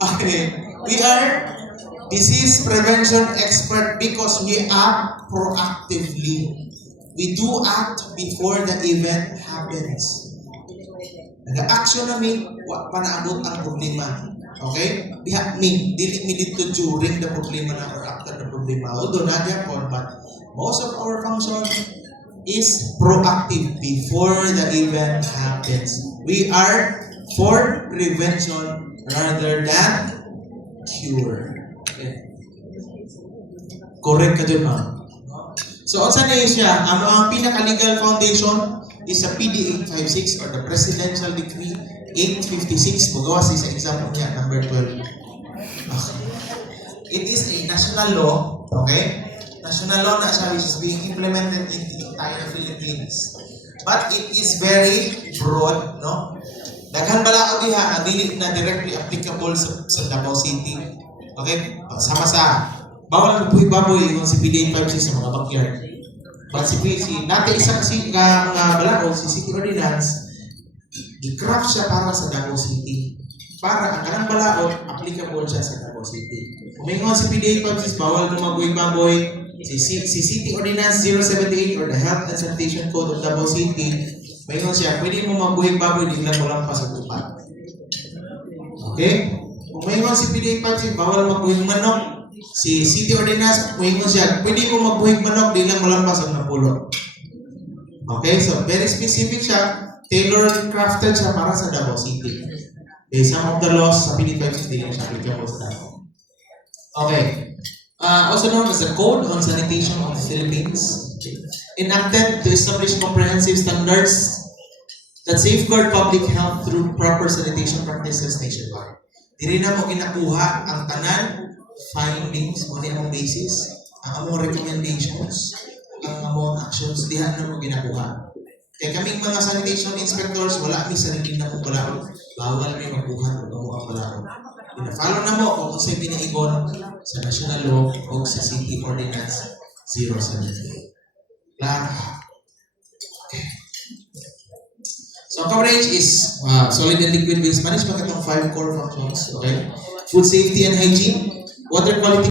Okay. We are disease prevention expert because we act proactively. We do act before the event happens. Nag-action namin, wa pa naabot ang problema. Okay? Dili mi dito during the problema na or after the problema. Although na Japan, but most of our function is proactive before the event happens. We are for prevention rather than cure. Okay. Correct ka dun, ma'am. So, unsa na yun siya? Ang pinaka-legal foundation is a PD 856 or the Presidential Decree 856. Magawas sa example niya, number 12. Okay. It is a national law, okay? National law na siya which is being implemented in the entire Philippines. But it is very broad, no? Daghan bala ko diha na dili na directly applicable sa Davao City. Okay? Sama sa bawal ang baboy yung si PD 856 sa mga backyard. But si dati isa kasi nga balaod si City Ordinance i-craft siya para sa Davao City. Para ang kanang balaod applicable siya sa Davao City. Kumingon si PD 856 bawal lumagoy baboy. Si City Ordinance 078 or the Health and Sanitation Code of Davao City, mayroon siya, pwede mo magbuhig baboy, di lang walang pasagtupan. Okay? Kung mayroon si PD 856, bawal magbuhig manok. Si City Ordinance, mayroon siya, pwede mo magbuhig manok, di lang walang pasag na pulo. Okay? So, very specific siya, tailored crafted siya para sa Davao City. Okay, some of the laws sa PD 856, di lang siya applicable sa Davao. Okay. Also known as the Code on Sanitation of the Philippines, enacted to establish comprehensive standards that safeguard public health through proper sanitation practices nationwide. Diri na mo ginakuha ang tanan findings mo ang basis, ang among recommendations, ang among actions, diha na mo ginakuha. Kaya kaming mga sanitation inspectors, wala mi sarili na mong balaod. Bawal may magbuhat o ang balaod. Ina-follow na mo kung kasi pinaigon sa National Law o sa City Ordinance 078. Klaro. Okay. So, coverage is solid and liquid waste management. Itong 5 core functions. Okay? Food safety and hygiene, water quality